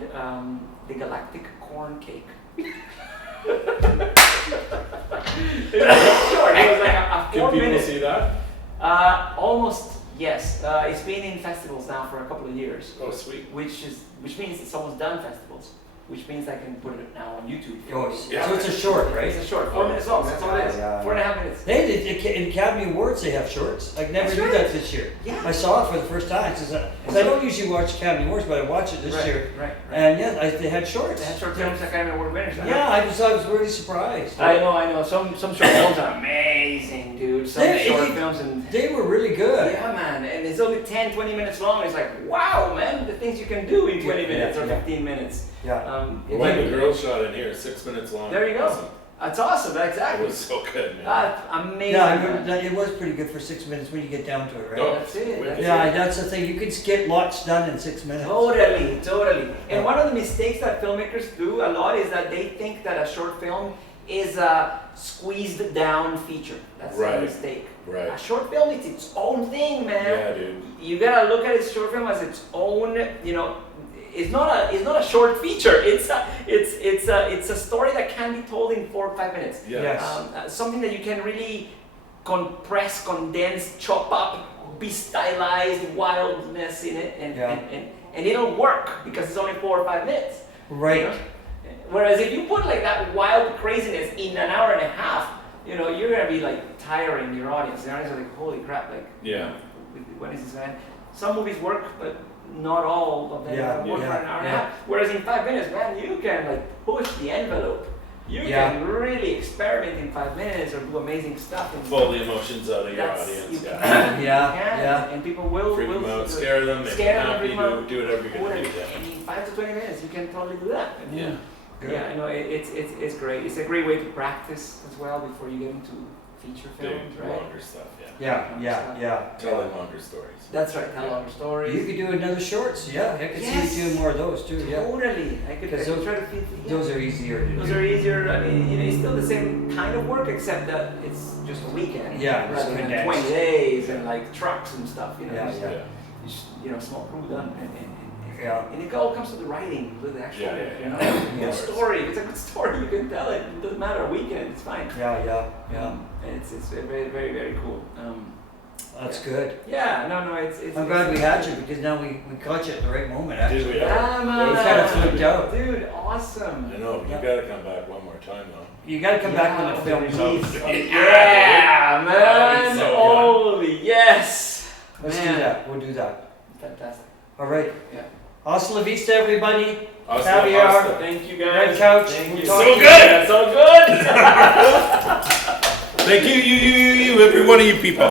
the Galactic Corn Cake. It was short. It was like a Can 4 people minutes. see that? Almost yes. It's been in festivals now for a couple of years, Oh, sweet. which means it's almost done festivals. Which means I can put it now on YouTube. Oh, Yeah. so it's a short, right? It's a short, Oh, 4 minutes long. That's all it is. yeah. 4.5 minutes. They in Academy Awards they have shorts. I never That's knew right. that this year. Yeah. I saw it for the first time. Cause I don't usually watch Academy Awards, but I watched it this year. Right. And yeah, they had shorts. They had short films Academy Award winners. huh? Yeah, I was really surprised. I know. Some short films are amazing, dude. Some They- short they- films and They were really good. yeah, man. And it's only 10, 20 minutes long. It's like, wow, man, the things you can do in 20 Yeah, minutes or yeah. 15 minutes. Yeah. The one the girl shot in here, 6 minutes long. There you go. Awesome. That's awesome. It Exactly. was so good, man. That's amazing. Yeah, man. it was pretty good for 6 minutes when you get down to it, right? Oh, That's it. That's Yeah, it. that's the thing. You could get lots done in 6 minutes. Totally. Yeah. And one of the mistakes that filmmakers do a lot is that they think that a short film is a squeezed down feature. That's a Right. mistake. Right. A short film is its own thing, man. Yeah, dude. You gotta look at a short film as its own, it's not a short feature. It's a story that can be told in 4 or 5 minutes. Yeah. Yes. Something that you can really compress, condense, chop up, be stylized, wildness in it, Yeah. and it'll work because it's only 4 or 5 minutes. Right. You know? Whereas if you put like that wild craziness in an hour and a half, you're gonna be like tiring your audience. The audience are like, holy crap, like, Yeah. when is this going? Some movies work, but not all of them Yeah, work yeah, for an hour and a yeah. half. Whereas in 5 minutes, man, you can like push the envelope. You Yeah. can really experiment in 5 minutes or do amazing stuff. And Pull the emotions out of your that's, audience. you Yeah. can, you Yeah, can, yeah. and people will Freak them out, scare them, make Scare them them, happy, freak them out. do whatever you're gonna do. And in 5 to 20 minutes, you can totally do that. And Yeah. Good. Yeah, I know it's great. It's a great way to practice as well before you get into feature films, Big, right? longer stuff. Yeah. Yeah. Telling longer stories. That's right. Tell longer stories. You could do another shorts. Yeah, I could see you doing more of those too. Yeah, Totally. I could Because try to fit. those are easier to do. Those are easier. I mean, you know, it's still the same kind of work, except that it's just a weekend. Yeah, it's rather than condensed. 20 days and like trucks and stuff. You know, Yeah, just, yeah. just, you know, small crew done, Yeah. and it all comes to the writing, with the actual, Yeah. you know, Yeah. good story. If it's a good story, you can tell it. It doesn't matter. A weekend, it's fine. Yeah. And it's very, very, very cool. That's good. Yeah, no, it's. I'm glad we had you because now we caught you at the right moment. Actually, Did we? Yeah, man. we kind of flipped out. Dude, awesome. I know, you Yeah. gotta come back one more time though. You got to come back when the film's release. out. Yeah, man. It's so Holy yes. Let's Man. do that. We'll do that. Fantastic. All right. Yeah. Hasta la vista, everybody. Hasta, Javier. hasta. Thank you Red guys. couch. Thank We'll you. talk So to you. good! That's so good. Thank you, every one of you people.